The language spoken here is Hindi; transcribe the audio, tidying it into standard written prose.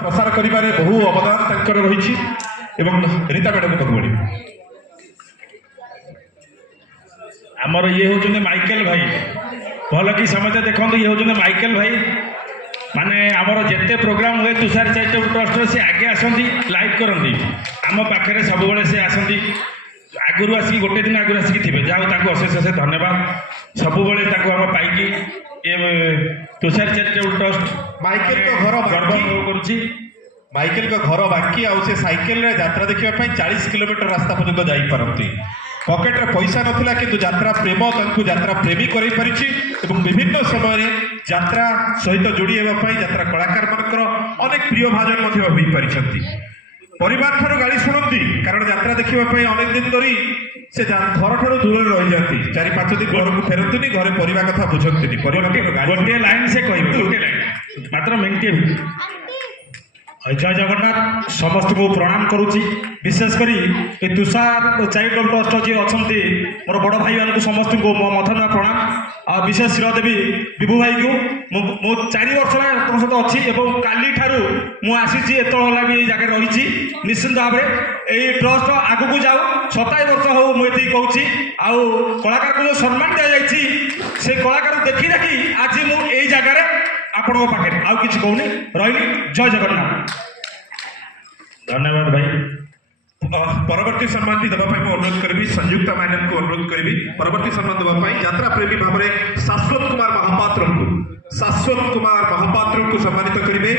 प्रसार करिबारे बहु अवदान तांकर रहिछि एवं रीता मैडम को बड़ी आमर ये होचुने माइकल भाई भल कि समझते देखते ये होचुने माइकल भाई माने आमर जेते प्रोग्राम हुए तुषार चैरिटेबल ट्रस्ट से आगे आसती लाइव करती आम पाखे सब से आसती आगुरी आसिक गोटे दिन आगुरी आसिक थे जहाँ अशेष अशेष धन्यवाद सब आम पाई तुषार चैरिटेबल ट्रस्ट माइकल को घर बाकी माइकल को घर बाकी आउ से साइकेल रे यात्रा देखिबा पई 40 किलोमीटर रास्ता पर्यंत जाई परंती पॉकेट रे पैसा नथिला किंतु यात्रा प्रेम तांकु यात्रा प्रेमी करै परिछि एवं विभिन्न समय यात्रा सहित जोड़ी हेबा पई यात्रा कलाकार मानकर अनेक प्रिय भाजन मध्ये होई परिछंती परिवार ठारो गाड़ी सुनती कारण यात्रा देखिबा पई अनेक दिन धरी से घर ठारो दूर रही जाती 4-5 दिन घर को फेरंतनी घरे परिवार कथा बुझंतनी परिवार गोटे लाइन से कहबे गोटे लाइन मात्र मिनिटे जय जगन्नाथ समस्त को प्रणाम करुच्ची विशेषकर तुषार चैरिटेबल ट्रस्ट जी अच्छा मोर बड़ भाई मान समस्त को मो मथना प्रणाम आ विशेष श्रीदेवी विभू भाई को मो 4 वर्ष सहित अच्छी और काली ठारू मु आसी एतला भी जगह रही निश्चिंत भाव में यही ट्रस्ट आगू जाऊ 27 वर्ष हो मुझे कहूँ आउ कलाकार को जो सम्मान दि जाइए से कलाकार देखी देखी आज मुझे जगार आपण पाखे आउ कि कहूनी रही जय जगन्नाथ धन्यवाद भाई परवर्ती सम्मान देवाई अनुरोध करी संयुक्ता मैडम को अनुरोध करी परवर्ती सम्मान देवाई यात्रा प्रेमी भाव में शाश्वत कुमार महापात्र को सम्मानित करेंगे।